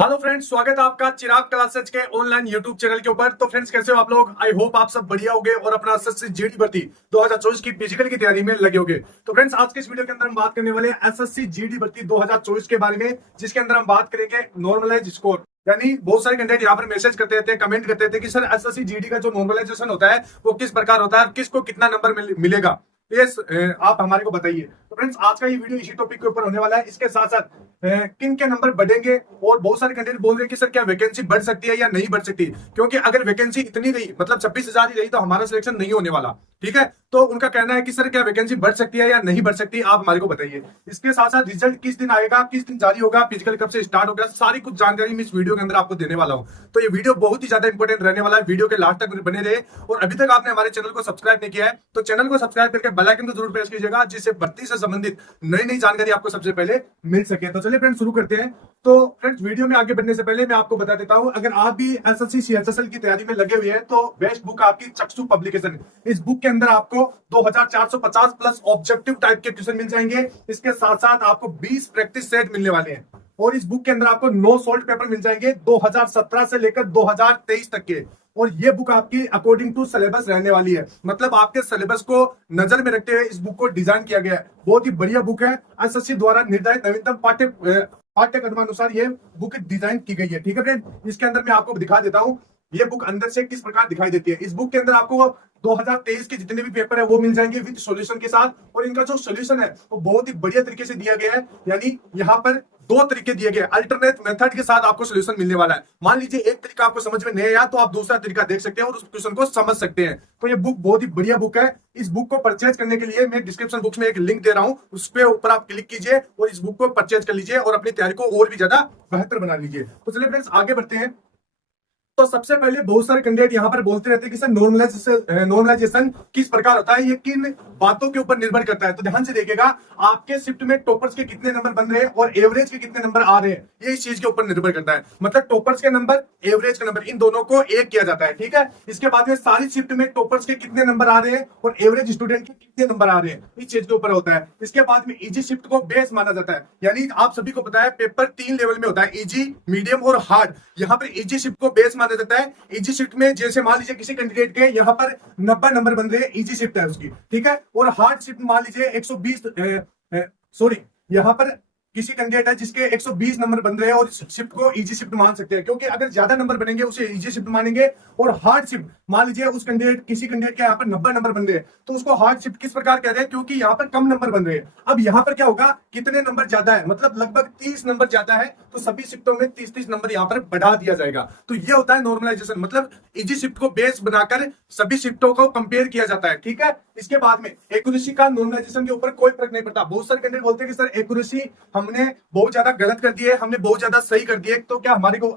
Hello friends, स्वागत है आपका चिराग क्लासेज के ऑनलाइन यूट्यूब चैनल के ऊपर। तो फ्रेंड्स, कैसे हो आप लोग? आई होप आप सब बढ़िया होगे और अपना एसएससी जीडी भर्ती 2024 की फिजिकल की तैयारी में लगे होगे। तो फ्रेंड्स, आज के इस वीडियो के अंदर हम बात करने वाले हैं एसएससी जीडी भर्ती 2024 के बारे में, जिसके अंदर हम बात करेंगे नॉर्मलाइज स्कोर। यानी बहुत सारे कैंडिडेट यहाँ पर मैसेज करते थे, कमेंट करते थे कि सर एसएससी जीडी का जो नॉर्मलाइजेशन होता है वो किस प्रकार होता है, किसको कितना नंबर मिलेगा, यस आप हमारे को बताइए। तो फ्रेंड्स, आज का ये वीडियो इसी टॉपिक के ऊपर होने वाला है। इसके साथ साथ किन के नंबर बढ़ेंगे, और बहुत सारे कैंडिडेट बोल रहे हैं कि सर क्या वैकेंसी बढ़ सकती है या नहीं बढ़ सकती, क्योंकि अगर वैकेंसी इतनी रही, मतलब 26,000 ही रही, तो हमारा सिलेक्शन नहीं होने वाला। ठीक है, तो उनका कहना है कि सर क्या वैकेंसी बढ़ सकती है या नहीं बढ़ सकती, आप हमारे को बताइए। इसके साथ साथ रिजल्ट किस दिन आएगा, किस दिन जारी होगा, फिजिकल कब से स्टार्ट होगा, सारी कुछ जानकारी मैं इस वीडियो के अंदर आपको देने वाला हूं। तो ये वीडियो बहुत ही ज्यादा इंपॉर्टेंट रहने वाला है, वीडियो के लास्ट तक बने रहे। और अभी तक आपने हमारे चैनल को सब्सक्राइब नहीं किया है तो चैनल को सब्सक्राइब करके बेल आइकन को जरूर प्रेस कीजिएगा, जिससे भर्ती से संबंधित नई नई जानकारी आपको सबसे पहले मिल सके। तो चलिए फ्रेंड्स, शुरू करते हैं। तो फ्रेंड्स, वीडियो में आगे बढ़ने से पहले मैं आपको बता देता हूं, अगर आप भी एसएससी सीएचएसएल की तैयारी में लगे हुए हैं तो बेस्ट बुक आपकी चक्षु पब्लिकेशन। इस बुक के अंदर आपको 2450 प्लस ऑब्जेक्टिव टाइप के क्वेश्चन मिल जाएंगे। इसके साथ साथ आपको 20 प्रैक्टिस सेट मिलने वाले हैं, और इस बुक के अंदर आपको 9 सॉल्ट पेपर मिल जाएंगे 2017 से लेकर 2023 तक के। और ये बुक आपकी अकॉर्डिंग टू सिलेबस रहने वाली है, मतलब आपके सिलेबस को नजर में रखते हुए इस बुक को डिजाइन किया गया है। बहुत ही बढ़िया बुक है, एसएससी द्वारा निर्धारित नवीनतम पाठ्यक्रमानुसार ये बुक डिजाइन की गई है। ठीक है फ्रेंड, इसके अंदर मैं आपको दिखा देता हूँ ये बुक अंदर से किस प्रकार दिखाई देती है। इस बुक के अंदर आपको 2023 के जितने भी पेपर है वो मिल जाएंगे विद सॉल्यूशन के साथ, और इनका जो सॉल्यूशन है वो बहुत ही बढ़िया तरीके से दिया गया है। यानी यहाँ पर दो तरीके दिए गए, अल्टरनेट मेथड के साथ आपको सॉल्यूशन मिलने वाला है। मान लीजिए एक तरीका आपको समझ में नहीं आया तो आप दूसरा तरीका देख सकते हैं और उस क्वेश्चन को समझ सकते हैं। तो ये बुक बहुत ही बढ़िया बुक है। इस बुक को परचेज करने के लिए मैं डिस्क्रिप्शन बॉक्स में एक लिंक दे रहा हूं, उस पे ऊपर आप क्लिक कीजिए और इस बुक को परचेज कर लीजिए और अपनी तैयारी को और भी ज्यादा बेहतर बना लीजिए। तो चलिए फ्रेंड्स, आगे बढ़ते हैं। तो सबसे पहले बहुत सारे कैंडिडेट यहाँ पर बोलते रहते हैं कि सर नॉर्मलाइजेशन किस प्रकार होता है, ये किन बातों के ऊपर निर्भर करता है। तो ध्यान से देखिएगा, आपके शिफ्ट में टॉपर्स के कितने नंबर बन रहे हैं और एवरेज के कितने नंबर आ रहे हैं, ये इस चीज के ऊपर निर्भर करता है। मतलब टॉपर्स के नंबर, एवरेज के नंबर, इन दोनों को एक किया जाता है। ठीक है, इसके बाद में सारी शिफ्ट में टॉपर्स के कितने नंबर आ रहे हैं और एवरेज स्टूडेंट के कितने नंबर आ रहे हैं, इस चीज के ऊपर होता है। इसके बाद में इजी शिफ्ट को बेस माना जाता है। यानी आप सभी को पता है पेपर 3 लेवल में होता है, इजी, मीडियम और हार्ड। यहाँ पर इजी शिफ्ट को बेस माना जाता है। इजी शिफ्ट में जैसे मान लीजिए किसी कैंडिडेट के यहाँ पर 90 नंबर बन रहे हैं, इजी शिफ्ट है उसकी। ठीक है, और हार्ड शिफ्ट मान लीजिए 120 सॉरी, यहाँ पर किसी कैंडिडेट है जिसके 120 नंबर बन रहे हैं और इस शिफ्ट को इजी शिफ्ट मान सकते हैं, क्योंकि अगर ज्यादा नंबर बनेंगे उसे इजी शिफ्ट मानेंगे। और हार्ड शिफ्ट मान लीजिए उस कैंडिडेट, किसी कैंडिडेट के यहाँ पर 90 नंबर बन रहे हैं तो उसको हार्ड शिफ्ट किस प्रकार कहते हैं, क्योंकि यहाँ पर कम नंबर बन रहे हैं। अब यहाँ पर क्या होगा, कितने नंबर ज्यादा है, मतलब लगभग 30 नंबर ज्यादा है, तो सभी शिफ्टों में 30-30 नंबर यहाँ पर बढ़ा दिया जाएगा। तो ये होता है नॉर्मलाइजेशन, मतलब इजी शिफ्ट को बेस बनाकर सभी शिफ्टों को कंपेयर किया जाता है। ठीक है, इसके बाद में एक्यूरेसी का नॉर्मलाइजेशन के ऊपर कोई फर्क नहीं पड़ता। बहुत सारे कैंडिडेट बोलते हैं कि सर एक्यूरेसी हमने बहुत ज्यादा गलत कर दिए, हमने बहुत ज्यादा सही कर दिए, तो क्या हमारे को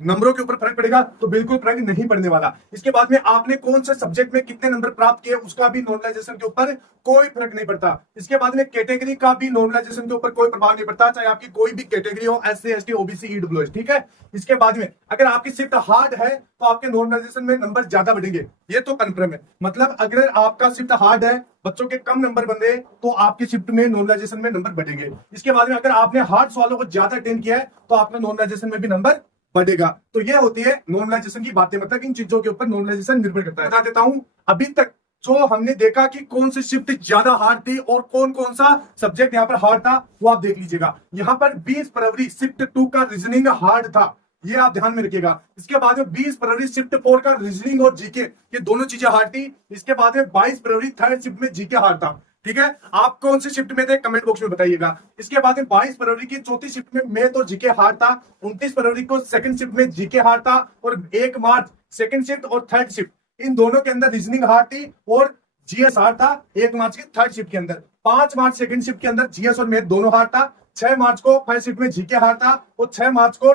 नंबरों के ऊपर फर्क पड़ेगा? तो बिल्कुल फर्क नहीं पड़ने वाला। इसके बाद में आपने कौन से सब्जेक्ट में कितने नंबर प्राप्त किए उसका भी नॉर्मलाइजेशन के ऊपर कोई फर्क नहीं पड़ता। इसके बाद में कैटेगरी का भी नॉर्मलाइजेशन के ऊपर कोई प्रभाव नहीं पड़ता, चाहे आपकी कोई भी कैटेगरी हो, एससी, एसटी, ओबीसी, ईडब्ल्यूएस। ठीक है, इसके बाद में अगर आपकी शिफ्ट हार्ड है तो आपके नॉर्मलाइजेशन में नंबर ज्यादा बढ़ेंगे, ये तो कन्फर्म है। मतलब अगर आपका शिफ्ट हार्ड है, बच्चों के कम नंबर बन रहे, तो आपकी शिफ्ट में नॉर्मलाइजेशन में नंबर बढ़ेंगे। इसके बाद में अगर आपने हार्ड सवालों को ज्यादा अटेंड किया है तो आपका नॉर्मलाइजेशन में भी नंबर बढ़ेगा। तो ये होती है नॉर्मलाइजेशन की बातें, मतलब इन चीजों के ऊपर नॉर्मलाइजेशन निर्भर करता है। बता देता हूं, अभी तक जो हमने देखा कि कौन सी शिफ्ट ज्यादा हार्ड थी और कौन कौन सा सब्जेक्ट यहाँ पर हार्ड था, वो आप देख लीजिएगा। यहाँ पर 20 फरवरी शिफ्ट 2 का रीजनिंग हार्ड था, ये आप ध्यान में रखिएगा। इसके बाद में 20 फरवरी शिफ्ट 4 का रीजनिंग और जीके, ये दोनों चीजें हार्ड थी। इसके बाद में 22 फरवरी थर्ड शिफ्ट में जीके हार्ड था। ठीक है, आप कौन सी शिफ्ट में थे कमेंट बॉक्स में बताइएगा। इसके बाद में 22 फरवरी की चौथी शिफ्ट में मैथ और जीके हार्ड था। 29 फरवरी को सेकंड शिफ्ट में जीके हार्ड था, और 1 मार्च सेकंड शिफ्ट और थर्ड शिफ्ट, इन दोनों के अंदर रीजनिंग हार्ड थी और जीएस हार्ड था। 1 मार्च की थर्ड शिफ्ट के अंदर, 5 मार्च सेकंड शिफ्ट के अंदर जीएस और मैथ दोनों हार्ड था। 6 मार्च को फर्स्ट शिफ्ट में जीके हार्ड था और 6 मार्च को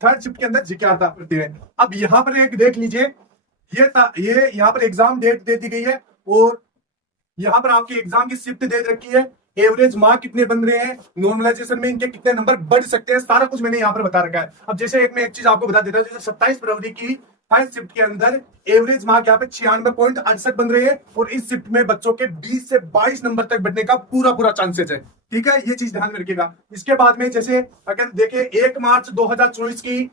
थर्ड शिफ्ट के अंदर जीके हार्ड था। अब यहाँ पर एक देख लीजिए, ये यहाँ पर एग्जाम डेट दे दी गई है और यहाँ पर आपकी एग्जाम की शिफ्ट दे रखी है, एवरेज मार्क कितने बन रहे हैं, नॉर्मलाइजेशन में इनके कितने नंबर बढ़ सकते हैं, सारा कुछ मैंने यहाँ पर बता रखा है। अब जैसे मैं एक चीज आपको बता देता हूँ, जैसे 27 फरवरी की थर्ड शिफ्ट के अंदर एवरेज मार्क यहाँ पे 96.68 बन रहे हैं और इस शिफ्ट में बच्चों के 20 से 22 नंबर तक बढ़ने का पूरा पूरा चांसेस है। ठीक है, ये चीज ध्यान में रखिएगा। इसके बाद में जैसे अगर देखें 1 मार्च 2024 की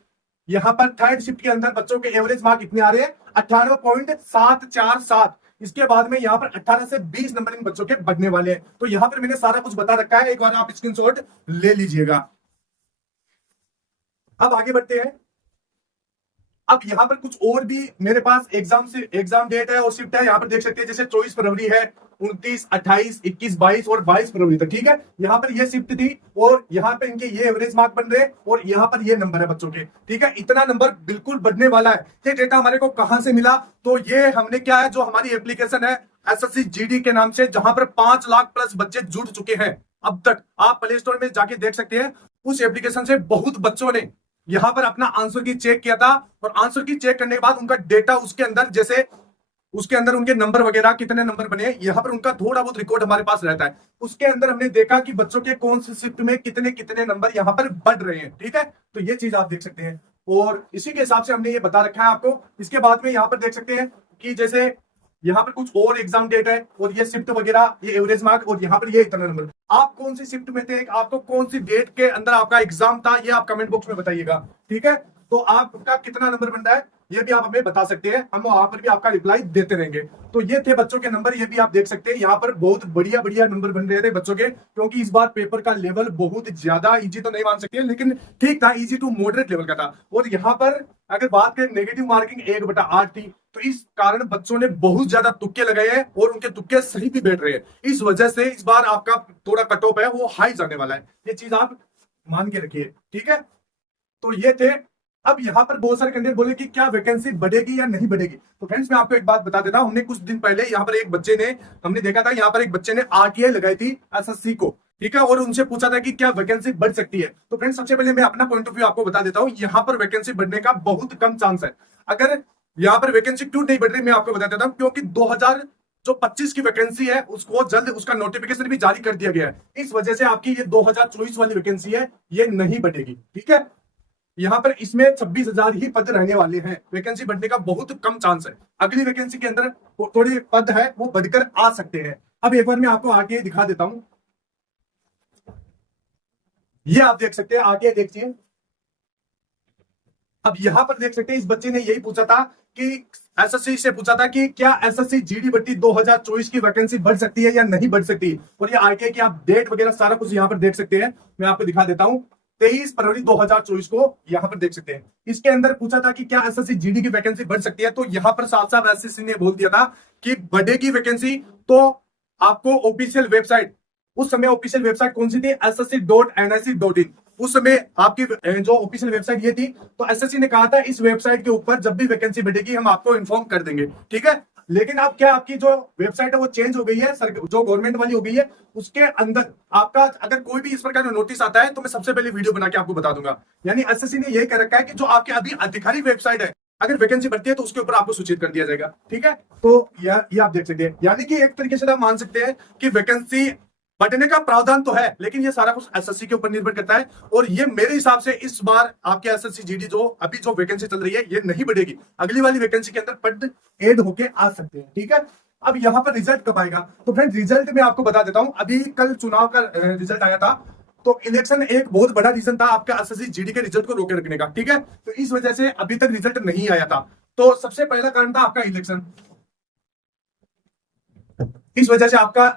यहाँ पर थर्ड शिफ्ट के अंदर बच्चों के एवरेज मार्क इतने आ रहे हैं 98.747। इसके बाद में यहाँ पर 18 से 20 नंबर इन बच्चों के बढ़ने वाले हैं। तो यहाँ पर मैंने सारा कुछ बता रखा है, एक बार आप स्क्रीनशॉट ले लीजिएगा। अब आगे बढ़ते हैं। अब यहाँ पर कुछ और भी मेरे पास एग्जाम डेट है और शिफ्ट है, यहाँ पर देख सकते हैं। जैसे 24 फरवरी है, 29, 28, 21, 22 और 22 फरवरी तक। ठीक है, यहाँ पर ये शिफ्ट थी और यहाँ पे इनके ये एवरेज मार्क बन रहे हैं और यहाँ पर ये नंबर है बच्चों के। ठीक है, इतना नंबर बिल्कुल बढ़ने वाला है। ये डेटा हमारे को कहां से मिला? तो ये हमने क्या है, जो हमारी एप्लीकेशन है एसएससी जीडी के नाम से, जहां पर 5 लाख प्लस बच्चे जुड़ चुके हैं अब तक। आप प्ले स्टोर में जाके देख सकते हैं। उस एप्लीकेशन से बहुत बच्चों ने यहां पर अपना आंसर की चेक किया था और आंसर की चेक करने के बाद उनका डेटा उसके अंदर, जैसे उसके अंदर उनके नंबर वगैरह कितने नंबर बने, यहां पर उनका थोड़ा बहुत रिकॉर्ड हमारे पास रहता है। उसके अंदर हमने देखा कि बच्चों के कौन सी शिफ्ट में कितने कितने नंबर यहां पर बढ़ रहे हैं। ठीक है, तो ये चीज आप देख सकते हैं और इसी के हिसाब से हमने ये बता रखा है आपको। इसके बाद में यहां पर देख सकते हैं कि जैसे यहाँ पर कुछ और एग्जाम डेट है और ये शिफ्ट वगैरह, ये एवरेज मार्क और यहाँ पर ये इतना नंबर। आप कौन सी शिफ्ट में थे, आपको कौन सी डेट के अंदर आपका एग्जाम था, ये आप कमेंट बॉक्स में बताइएगा। ठीक है, तो आपका कितना नंबर बन रहा है ये भी आप हमें बता सकते हैं, हम वहां पर भी आपका रिप्लाई देते रहेंगे। तो ये थे बच्चों के नंबर, ये भी आप देख सकते हैं। यहाँ पर बहुत बढ़िया बढ़िया नंबर बन रहे थे बच्चों के, क्योंकि इस बार पेपर का लेवल बहुत ज्यादा इजी तो नहीं मान सकते, लेकिन ठीक था, इजी टू मॉडरेट लेवल का था। और यहाँ पर अगर बात करें नेगेटिव मार्किंग 1/8 थी, तो इस कारण बच्चों ने बहुत ज्यादा तुक्के लगाए हैं और उनके तुक्के सही भी बैठ रहे हैं। इस वजह से इस बार आपका थोड़ा कट ऑफ है वो हाई जाने वाला है, ये चीज आप मान के रखिए। ठीक है, तो ये थे। अब यहाँ पर बहुत सारे कैंडिडेट बोले कि क्या वैकेंसी बढ़ेगी या नहीं बढ़ेगी। तो फ्रेंड्स मैं आपको एक बात बता देता हूं, हमने कुछ दिन पहले यहाँ पर एक बच्चे ने, हमने देखा था यहाँ पर एक बच्चे ने आरटीआई लगाई थी एसएससी को। ठीक है, और उनसे पूछा था कि क्या वैकेंसी बढ़ सकती है। तो फ्रेंड्स सबसे पहले मैं अपना पॉइंट ऑफ व्यू आपको बता देता हूँ, यहाँ पर वैकेंसी बढ़ने का बहुत कम चांस है। अगर यहाँ पर वैकेंसी क्यों नहीं बढ़ रही मैं आपको बता देता हूँ, क्योंकि 2025 की वैकेंसी है उसको जल्द उसका नोटिफिकेशन भी जारी कर दिया गया है। इस वजह से आपकी ये 2024 वाली वैकेंसी है ये नहीं बढ़ेगी। ठीक है, यहाँ पर इसमें 26,000 ही पद रहने वाले हैं, वैकेंसी बढ़ने का बहुत कम चांस है। अगली वैकेंसी के अंदर थोड़े पद है वो बढ़कर आ सकते हैं। अब एक बार मैं आपको आरटीआई दिखा देता हूं, ये आप देख सकते हैं आरटीआई देखिए। अब यहां पर देख सकते हैं इस बच्चे ने यही पूछा था कि एसएससी से पूछा था कि क्या एसएससी जीडी भर्ती 2024 की वैकेंसी बढ़ सकती है या नहीं बढ़ सकती। और ये आरटीआई की आप डेट वगैरह सारा कुछ यहां पर देख सकते हैं, मैं आपको दिखा देता हूं। 23 फरवरी 2024 को यहां पर देख सकते हैं। इसके अंदर पूछा था कि क्या एसएससी जीडी की वैकेंसी बढ़ सकती है, तो यहां पर साफ साफ एसएससी ने बोल दिया था कि बढ़ेगी वैकेंसी। तो आपको ऑफिशियल वेबसाइट, उस समय ऑफिशियल वेबसाइट कौन सी थी, ssc.nic.in। उस समय आपकी जो ऑफिशियल वेबसाइट ये थी। तो एसएससी ने कहा था इस वेबसाइट के ऊपर जब भी वैकेंसी बढ़ेगी हम आपको इन्फॉर्म कर देंगे। ठीक है, लेकिन अब क्या आपकी जो वेबसाइट है वो चेंज हो गई है, जो गवर्नमेंट वाली हो गई है। उसके अंदर आपका अगर कोई भी इस प्रकार का नोटिस आता है तो मैं सबसे पहले वीडियो बना के आपको बता दूंगा। यानी एसएससी ने यही कह रखा है कि जो आपके अभी आधिकारिक वेबसाइट है, अगर वैकेंसी बढ़ती है तो उसके ऊपर आपको सूचित कर दिया जाएगा। ठीक है, तो ये आप देख सकते हैं। यानी कि एक तरीके से आप मान सकते हैं कि वैकेंसी बढ़ने का प्रावधान तो है, लेकिन ये सारा कुछ एसएससी के ऊपर निर्भर करता है। और ये मेरे हिसाब से इस बार आपके एसएससी जीडी जो अभी जो वैकेंसी चल रही है ये नहीं बढ़ेगी। अगली वाली वैकेंसी के अंदर पद ऐड होके आ सकते हैं। ठीक है, अब यहाँ पर रिजल्ट कब आएगा, तो फ्रेंड रिजल्ट मैं आपको बता देता हूं। अभी कल चुनाव का रिजल्ट आया था, तो इलेक्शन एक बहुत बड़ा रीजन था आपका एसएससी जीडी के रिजल्ट को रोके रखने का। ठीक है, तो इस वजह से अभी तक रिजल्ट नहीं आया था। तो सबसे पहला कारण था आपका इलेक्शन, इस वजह से आपका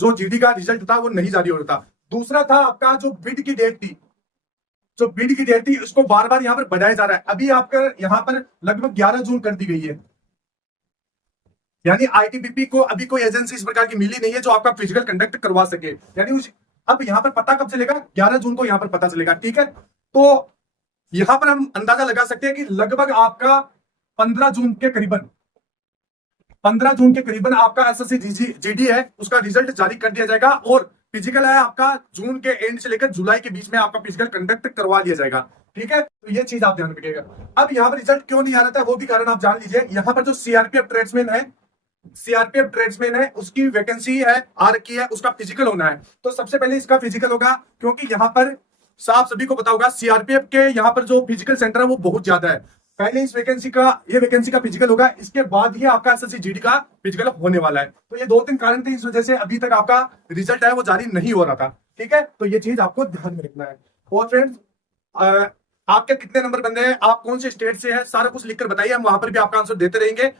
जो जीडी का रिजल्ट था वो नहीं जारी हो रहा था। दूसरा था आपका जो बिड की डेट थी, जो बिड की डेट थी उसको बार बार यहाँ पर बढ़ाया जा रहा है। अभी आपका यहाँ पर लगभग 11 जून कर दी गई है। यानी आईटीबीपी को अभी कोई एजेंसी इस प्रकार की मिली नहीं है जो आपका फिजिकल कंडक्ट करवा सके। यानी अब यहाँ पर पता कब चलेगा, 11 जून को यहाँ पर पता चलेगा। ठीक है, तो यहाँ पर हम अंदाजा लगा सकते हैं कि लगभग आपका 15 जून के करीबन, 15 जून के करीबन आपका एसएससी जीडी है उसका रिजल्ट जारी कर दिया जाएगा। और फिजिकल है आपका जून के एंड से लेकर जुलाई के बीच में आपका फिजिकल कंडक्ट करवा लिया जाएगा। ठीक है, तो ये चीज आप ध्यान रखिएगा। अब यहाँ पर रिजल्ट क्यों नहीं आ रहा था वो भी कारण आप जान लीजिए। यहाँ पर जो सीआरपीएफ ट्रेड्समैन है उसकी वैकेंसी है आ रखी है, उसका फिजिकल होना है। तो सबसे पहले इसका फिजिकल होगा, क्योंकि यहाँ पर साफ सभी को पता होगा सीआरपीएफ के यहाँ पर जो फिजिकल सेंटर है वो बहुत ज्यादा है। पहले इस वैकेंसी का ये वैकेंसी का फिजिकल होगा, इसके बाद ही आपका एसएससी जीडी का फिजिकल होने वाला है। तो ये 2-3 कारण थे, इस वजह से अभी तक आपका रिजल्ट है वो जारी नहीं हो रहा था। ठीक है, तो ये चीज आपको ध्यान में रखना है। और फ्रेंड्स, आपके कितने नंबर बंदे हैं, आप कौन से स्टेट से हैं, सारा कुछ लिखकर बताइए, हम वहां पर भी आपका आंसर देते रहेंगे।